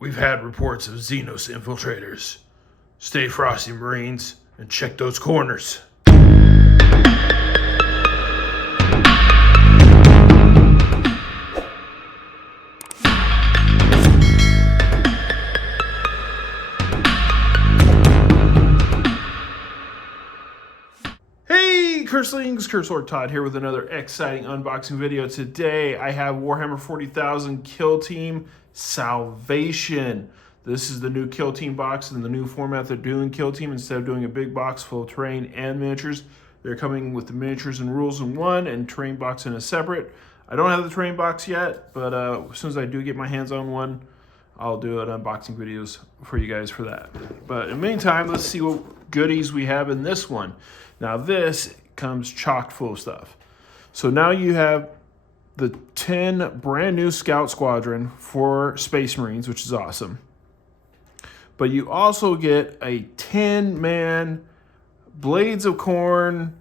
We've had reports of Xenos infiltrators. Stay frosty, Marines, and check those corners. Hey, Curselings, Curse Lord Todd here with another exciting unboxing video. Today I have Warhammer 40,000 Kill Team Salvation. This is the new Kill Team box and the new format they're doing Kill Team. Instead of doing a big box full of terrain and miniatures, they're coming with the miniatures and rules in one and terrain box in a separate. I don't have the terrain box yet, but as soon as I do get my hands on one, I'll do an unboxing videos for you guys for that. But in the meantime, let's see what goodies we have in this one. Now this comes chock full of stuff. So now you have the 10 brand new Scout Squadron for Space Marines, which is awesome. But you also get a 10-man Blades of Khorne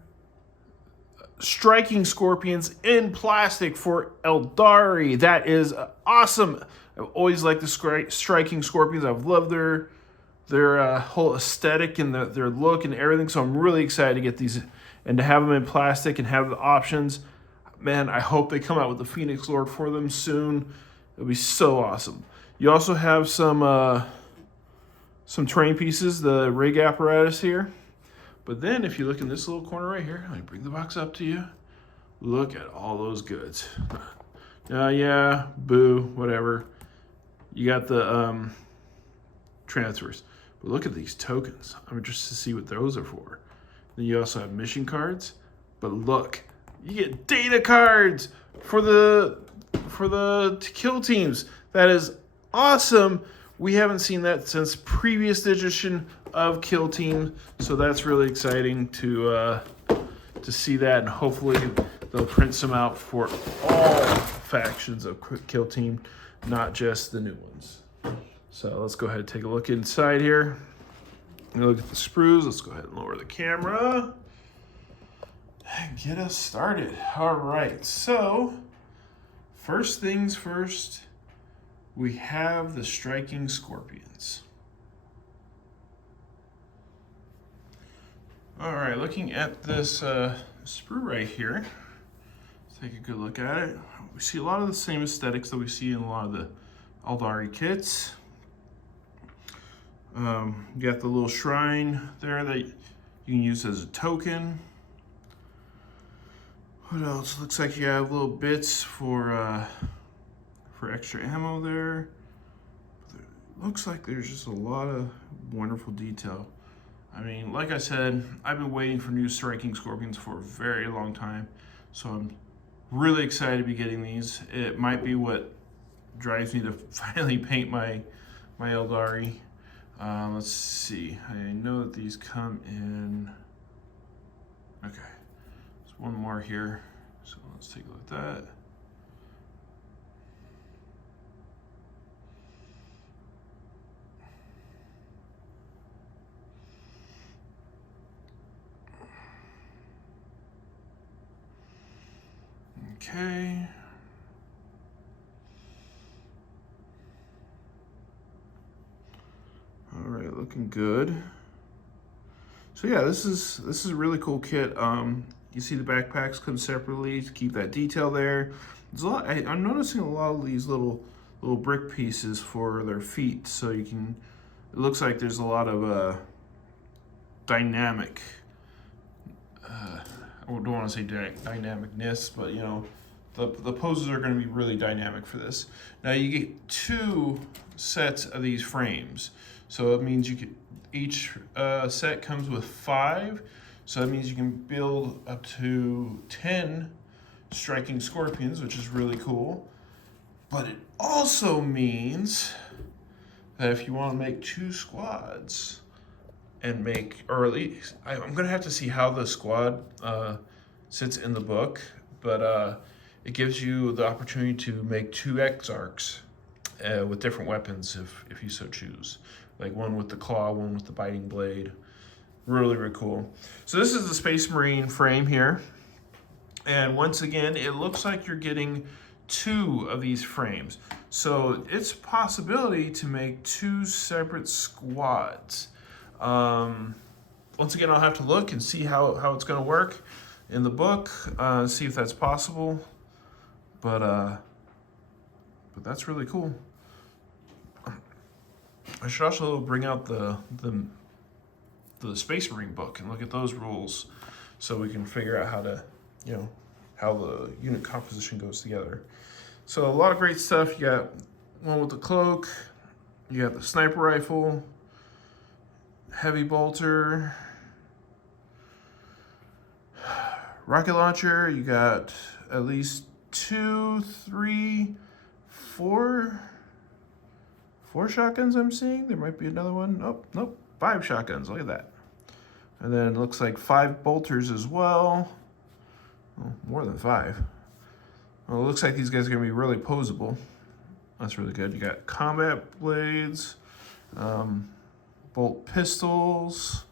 Striking Scorpions in plastic for Aeldari. That is awesome. I've always liked the Striking Scorpions. I've loved their whole aesthetic and their look and everything. So I'm really excited to get these and to have them in plastic and have the options. Man, I hope they come out with the Phoenix Lord for them soon. It'll be so awesome. You also have some terrain pieces, the rig apparatus here. But then if you look in this little corner right here, let me bring the box up to you. Look at all those goods. Yeah, boo, whatever. You got the transfers. But look at these tokens. I'm interested to see what those are for. Then you also have mission cards. But look, you get data cards for the kill teams. That is awesome. We haven't seen that since previous edition of Kill Team, so that's really exciting to see that, and hopefully they'll print some out for all factions of Kill Team, not just the new ones. So let's go ahead and take a look inside here. Look at the sprues. Let's go ahead and lower the camera and get us started. All right, so first things first, we have the Striking Scorpions. All right, looking at this sprue right here, let's take a good look at it. We see a lot of the same aesthetics that we see in a lot of the Aeldari kits. You got the little shrine there that you can use as a token. What else? Looks like you have little bits for extra ammo there. Looks like there's just a lot of wonderful detail. I mean, like I said, I've been waiting for new Striking Scorpions for a very long time, so I'm really excited to be getting these. It might be what drives me to finally paint my Aeldari. Let's see. I know that these come in. Okay, there's one more here, so let's take a look at that. Okay. All right, looking good. So yeah, this is a really cool kit. You see the backpacks come separately to keep that detail there. There's a lot. I'm noticing a lot of these little brick pieces for their feet, so you can. It looks like there's a lot of dynamic. I don't want to say dynamicness, but you know, the poses are going to be really dynamic for this. Now you get 2 sets of these frames, so it means you can each set comes with 5, so that means you can build up to 10 Striking Scorpions, which is really cool. But it also means that if you want to make 2 squads and make, or at least I'm gonna have to see how the squad sits in the book, but it gives you the opportunity to make 2 Exarchs with different weapons if you so choose, like one with the claw, one with the biting blade. Really cool. So this is the Space Marine frame here, and once again it looks like you're getting 2 of these frames. So it's a possibility to make 2 separate squads. Once again, I'll have to look and see how it's going to work in the book, see if that's possible. But that's really cool. I should also bring out the Space Marine book and look at those rules, so we can figure out how to, how the unit composition goes together. So a lot of great stuff. You got one with the cloak, you got the sniper rifle, heavy bolter, rocket launcher. You got at least 2, 3, 4 shotguns I'm seeing. There might be another one. Oh, nope, 5 shotguns. Look at that. And then it looks like 5 bolters as well. Oh, more than 5. Well, it looks like these guys are going to be really posable. That's really good. You got combat blades, bolt pistols.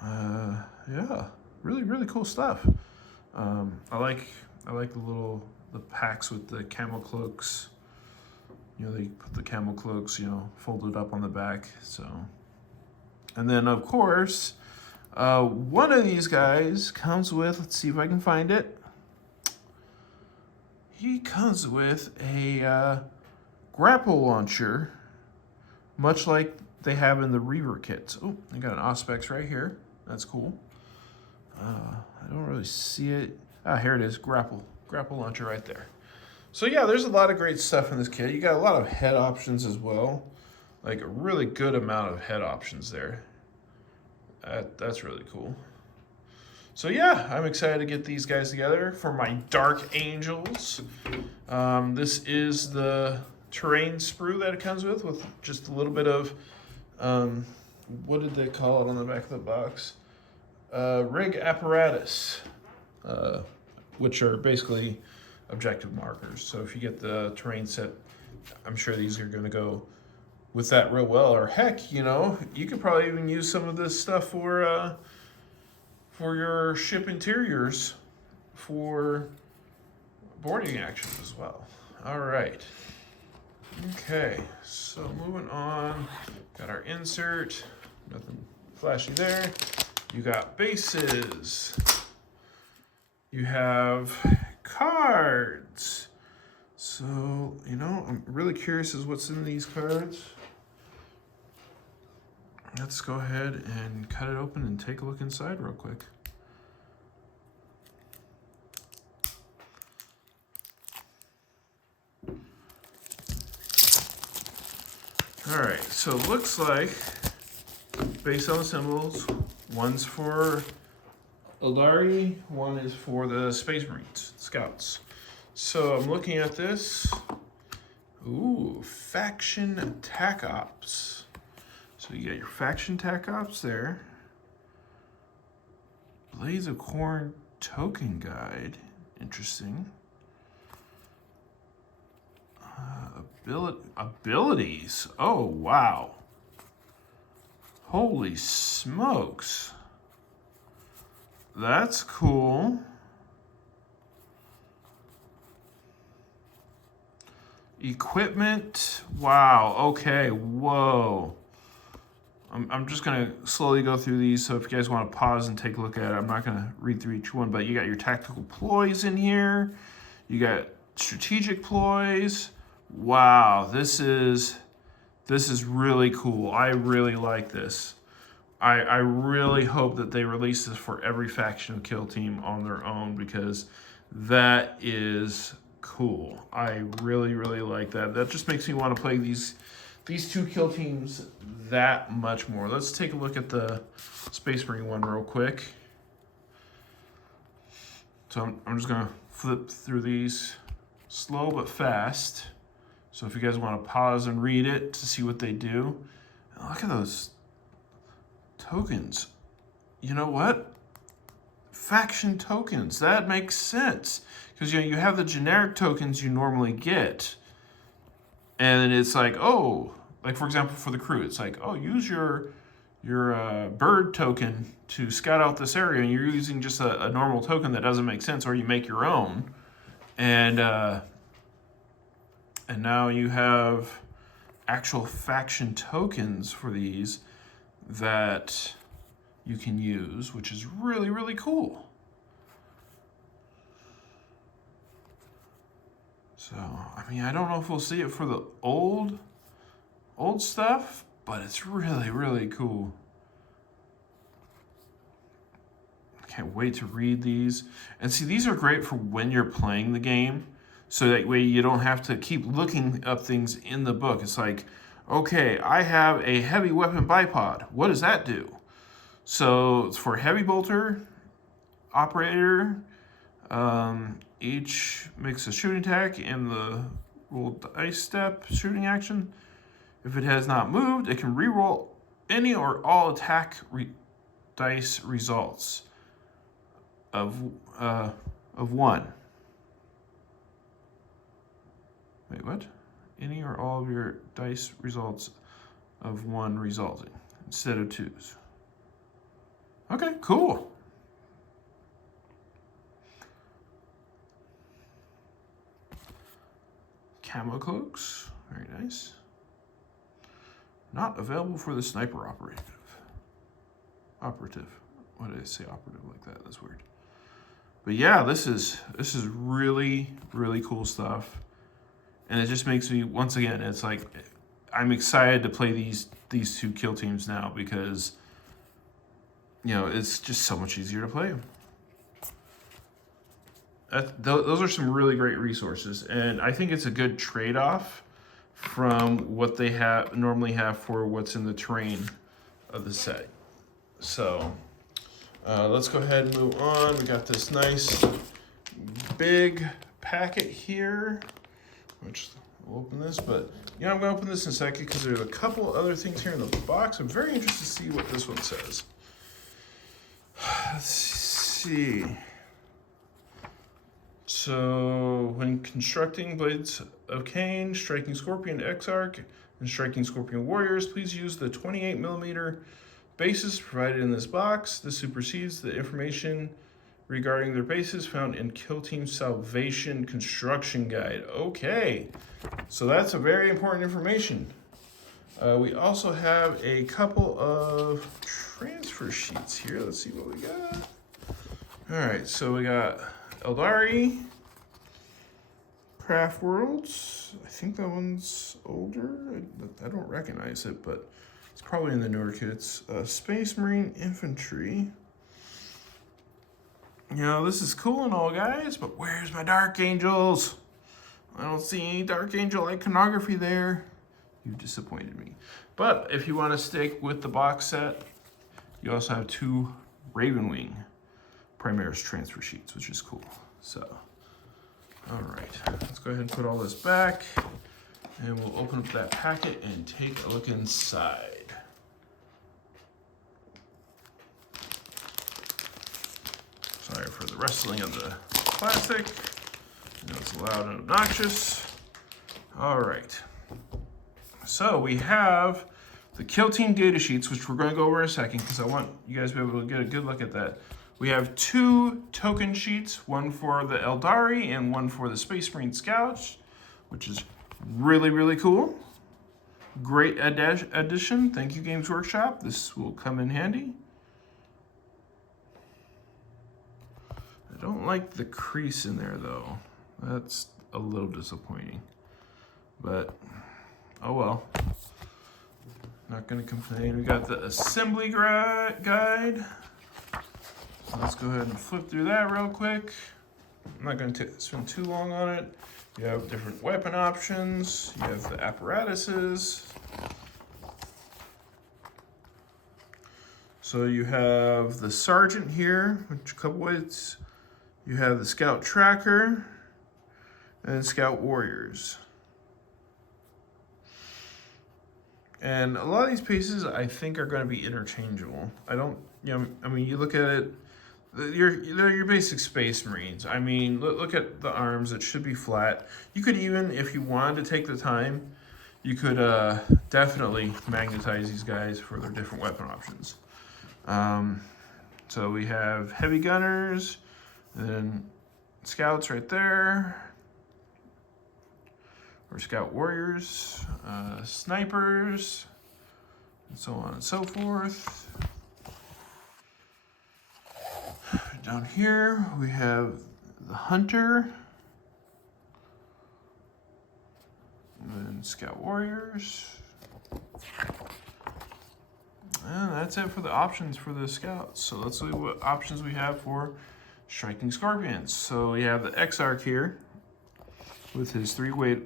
Yeah, really cool stuff. I like the packs with the camo cloaks. They put the camo cloaks, folded up on the back. So, and then of course, one of these guys comes with. Let's see if I can find it. He comes with a grapple launcher, much like they have in the Reaver kits. Oh, I got an Auspex right here. That's cool. I don't really see it. Ah, here it is. Grapple launcher right there. So yeah, there's a lot of great stuff in this kit. You got a lot of head options as well, like a really good amount of head options there. That's really cool. So yeah, I'm excited to get these guys together for my Dark Angels. This is the terrain sprue that it comes with just a little bit of, what did they call it on the back of the box? Rig apparatus, which are basically objective markers. So if you get the terrain set, I'm sure these are going to go with that real well. Or heck, you could probably even use some of this stuff for your ship interiors for boarding actions as well. All right. Okay, so moving on. Got our insert. Nothing flashy there. You got bases. You have cards. So, I'm really curious as what's in these cards. Let's go ahead and cut it open and take a look inside real quick. All right, so it looks like, based on the symbols, one's for Aeldari, one is for the Space Marines, Scouts. So I'm looking at this. Ooh, Faction Tac Ops. So you got your Faction Tac Ops there. Blades of Corn Token Guide. Interesting. Abilities. Oh, wow. Holy smokes. That's cool. Equipment. Wow. Okay. Whoa. I'm just going to slowly go through these, so if you guys want to pause and take a look at it, I'm not going to read through each one, but you got your tactical ploys in here. You got strategic ploys. Wow, this is really cool. I really like this. I really hope that they release this for every faction of Kill Team on their own, because that is cool. I really like that. That just makes me want to play these two Kill Teams that much more. Let's take a look at the Space Marine one real quick. So I'm just gonna flip through these slow but fast. So if you guys want to pause and read it to see what they do. Look at those tokens. You know what? Faction tokens. That makes sense. Because you have the generic tokens you normally get. And it's like, oh, like for example, for the crew, it's like, oh, use your bird token to scout out this area, and you're using just a normal token that doesn't make sense, or you make your own. And And now you have actual faction tokens for these that you can use, which is really, really cool. So, I mean, I don't know if we'll see it for the old stuff, but it's really, really cool. I can't wait to read these. And see, these are great for when you're playing the game. So that way you don't have to keep looking up things in the book. It's like, okay, I have a heavy weapon bipod. What does that do? So it's for heavy bolter, operator. Each makes a shooting attack in the roll dice step shooting action. If it has not moved, it can reroll any or all attack dice results of 1. Wait, what? Any or all of your dice results of 1 resulting instead of 2s. Okay, cool. Camo cloaks, very nice. Not available for the sniper operative. Why did I say operative like that? That's weird. But yeah, this is really, really cool stuff. And it just makes me, once again, it's like, I'm excited to play these 2 kill teams now because, you know, it's just so much easier to play them. Those are some really great resources. And I think it's a good trade-off from what they normally have for what's in the terrain of the set. So let's go ahead and move on. We got this nice big packet here, which we'll open this, but you know, I'm gonna open this in a second because there's a couple other things here in the box. I'm very interested to see what this one says. Let's see. So when constructing Blades of Cain, Striking Scorpion Exarch, and Striking Scorpion Warriors, please use the 28mm bases provided in this box. This supersedes the information regarding their bases found in Kill Team Salvation Construction Guide. Okay, so that's a very important information. We also have a couple of transfer sheets here. Let's see what we got. All right, so we got Aeldari, Craft Worlds. I think that one's older. I don't recognize it, but it's probably in the newer kits. Space Marine Infantry. You know, this is cool and all, guys, but where's my Dark Angels? I don't see any Dark Angel iconography there. You disappointed me. But if you want to stick with the box set, you also have 2 Ravenwing Primaris transfer sheets, which is cool. So, all right, let's go ahead and put all this back, and we'll open up that packet and take a look inside. Sorry for the rustling of the plastic. I know it's loud and obnoxious. All right. So we have the Kill Team data sheets, which we're going to go over in a second because I want you guys to be able to get a good look at that. We have 2 token sheets, one for the Aeldari and one for the Space Marine Scouts, which is really, really cool. Great addition. Thank you, Games Workshop. This will come in handy. I don't like the crease in there, though. That's a little disappointing. But, oh well. Not going to complain. We got the assembly guide. So let's go ahead and flip through that real quick. I'm not going to spend too long on it. You have different weapon options. You have the apparatuses. So you have the Sergeant here, which a couple ways. You have the Scout Tracker and Scout Warriors. And a lot of these pieces I think are going to be interchangeable. I don't, you know, I mean, you look at it, they're your basic Space Marines. I mean, look at the arms, it should be flat. You could even, if you wanted to take the time, you could definitely magnetize these guys for their different weapon options. So we have heavy gunners, and then scouts right there. or Scout Warriors, snipers, and so on and so forth. Down here we have the Hunter, and then Scout Warriors. And that's it for the options for the Scouts. So let's see what options we have for Striking Scorpions. So we have the Exarch here with his 3 weight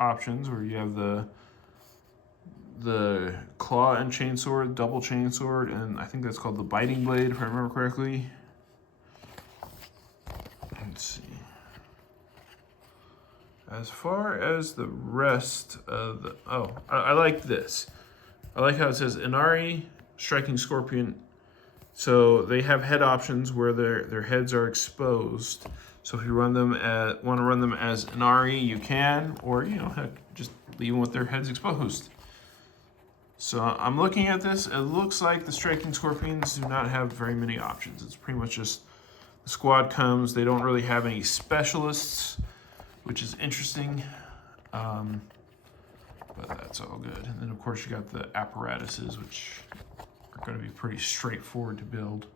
options, where you have the claw and chainsword, double chainsword, and I think that's called the biting blade if I remember correctly. Let's see. As far as the rest of the, I like this. I like how it says Aeldari Striking Scorpion. So they have head options where their heads are exposed. So if you want to run them as Aeldari, you can, or heck, just leave them with their heads exposed. So I'm looking at this. It looks like the Striking Scorpions do not have very many options. It's pretty much just the squad comes. They don't really have any specialists, which is interesting. But that's all good. And then of course you got the apparatuses, which are going to be pretty straightforward to build.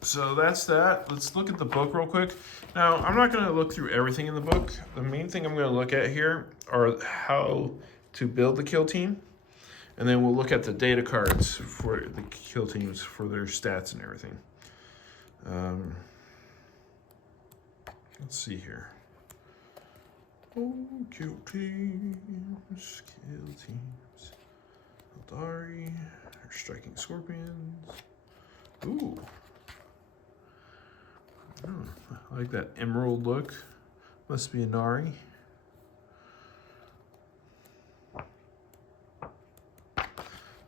So that's that. Let's look at the book real quick. Now, I'm not going to look through everything in the book. The main thing I'm going to look at here are how to build the kill team. And then we'll look at the data cards for the kill teams for their stats and everything. Let's see here. Oh, kill teams, Aeldari, or Striking Scorpions. Ooh. Oh, I like that emerald look. Must be Aeldari.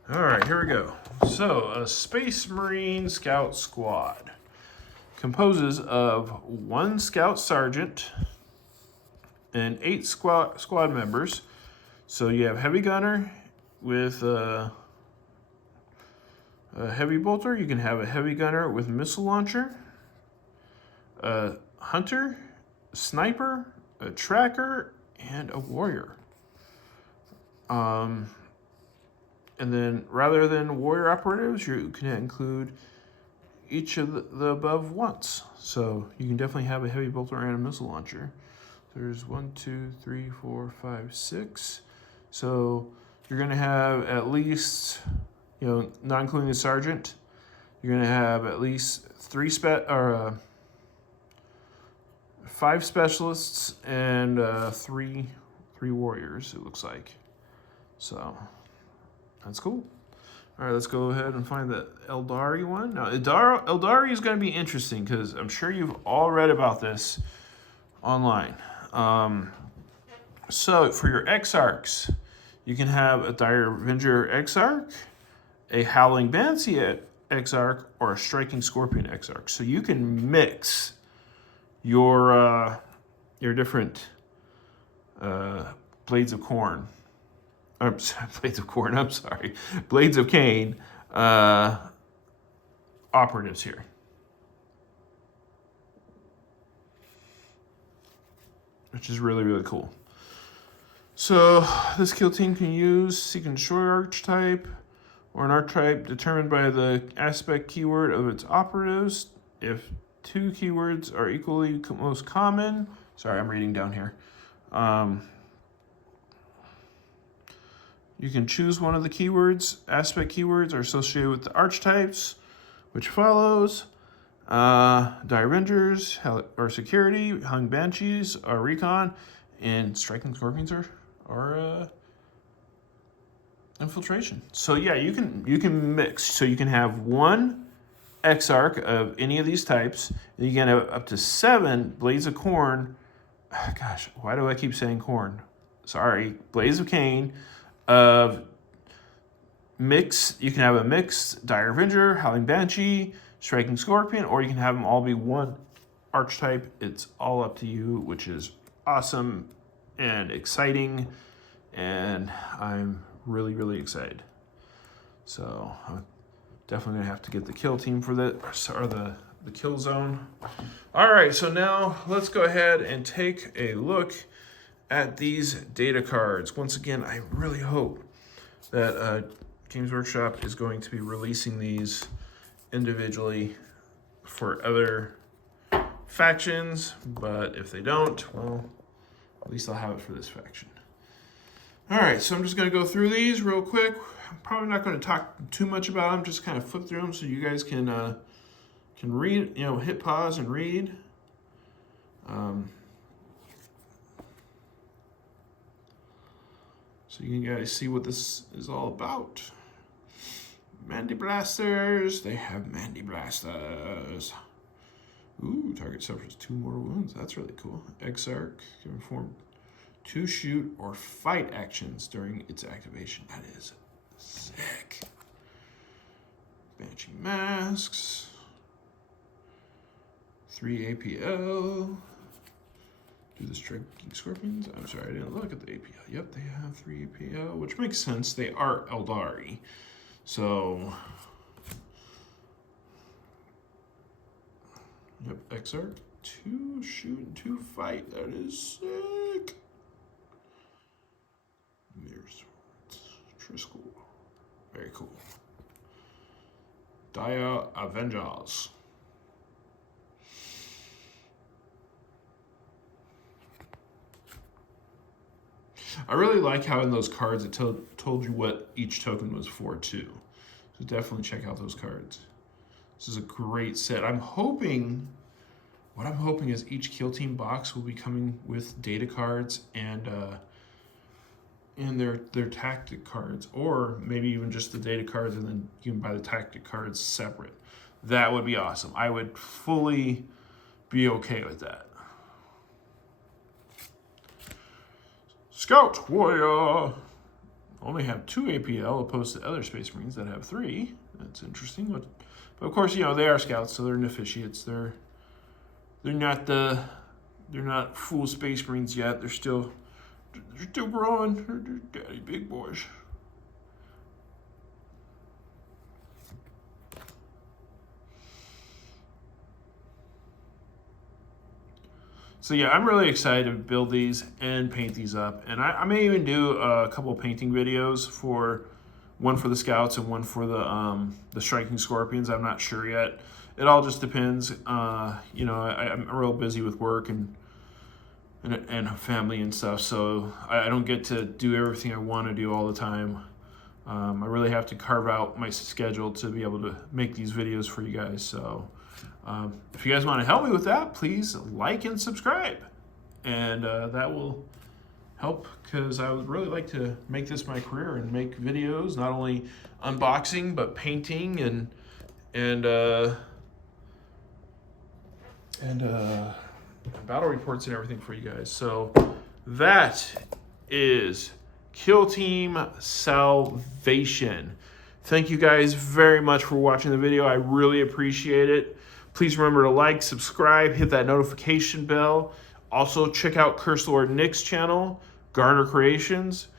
All right, here we go. So, a Space Marine Scout Squad composes of 1 Scout Sergeant and 8 squad members. So you have Heavy Gunner with a Heavy Bolter. You can have a Heavy Gunner with Missile Launcher, a Hunter, a Sniper, a Tracker, and a Warrior. And then rather than Warrior operatives, you can include each of the above once. So you can definitely have a Heavy Bolter and a Missile Launcher. There's 1, 2, 3, 4, 5, 6. So you're going to have at least, not including the sergeant, you're going to have at least 5 specialists and 3 warriors, it looks like. So that's cool. All right, let's go ahead and find the Aeldari one. Now, Aeldari is going to be interesting because I'm sure you've all read about this online. So for your Exarchs, you can have a Dire Avenger Exarch, a Howling Banshee Exarch, or a Striking Scorpion Exarch. So you can mix your different Blades of Corn. Blades of Cain operatives here. Which is really, really cool. So this kill team can use Seek and Destroy archetype, or an archetype determined by the aspect keyword of its operatives. If 2 keywords are equally most common, sorry, I'm reading down here. You can choose one of the keywords. Aspect keywords are associated with the archetypes, which follows. Dire Avengers are security, Hung Banshees are recon, and Striking Scorpions are infiltration. So yeah, you can mix. So you can have 1 Exarch of any of these types, and you can have up to 7 Blades of Corn. Gosh, why do I keep saying corn? Sorry, Blades of Cain of mix. You can have a mixed Dire Avenger, Howling Banshee, Striking Scorpion, or you can have them all be 1 archetype. It's all up to you, which is awesome and exciting, and I'm really, really excited. So I'm definitely gonna have to get the kill team for the kill zone. All right, so now let's go ahead and take a look at these data cards. Once again, I really hope that Games Workshop is going to be releasing these individually for other factions, but if they don't, well, at least I'll have it for this faction. All right, so I'm just going to go through these real quick. I'm probably not going to talk too much about them, just kind of flip through them so you guys can read, hit pause and read. So you guys see what this is all about. Mandy Blasters, they have Mandy Blasters. Ooh, target suffers 2 more wounds. That's really cool. Exarch can perform 2 shoot or fight actions during its activation. That is sick. Banshee Masks. 3 APL. Do the striking scorpions. I'm sorry, I didn't look at the APL. Yep, they have 3 APL, which makes sense. They are Aeldari. So, yep, Exarch. 2 shoot and 2 fight. That is sick. Mirror Swords. Triskel. Very cool. Dire Avengers. I really like how in those cards it told you what each token was for too. So definitely check out those cards. This is a great set. What I'm hoping is each Kill Team box will be coming with data cards and their tactic cards, or maybe even just the data cards and then you can buy the tactic cards separate. That would be awesome. I would fully be okay with that. Scout Warrior only have 2 APL opposed to other Space Marines that have 3. That's interesting. But of course, they are scouts, so they're novitiates. They're not full Space Marines yet. They're still growing. They're daddy big boys. So yeah, I'm really excited to build these and paint these up. And I may even do a couple of painting videos, one for the Scouts and one for the Striking Scorpions. I'm not sure yet. It all just depends. I'm real busy with work and family and stuff, so I don't get to do everything I want to do all the time. I really have to carve out my schedule to be able to make these videos for you guys. So if you guys want to help me with that, please like and subscribe, and that will help, because I would really like to make this my career and make videos, not only unboxing but painting and battle reports and everything for you guys. So that is Kill Team Salvation. Thank you guys very much for watching the video. I really appreciate it. Please remember to like, subscribe, hit that notification bell. Also, check out Curse Lord Nick's channel, Garner Creations.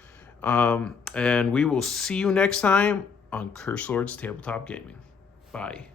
And we will see you next time on Curse Lord's Tabletop Gaming. Bye.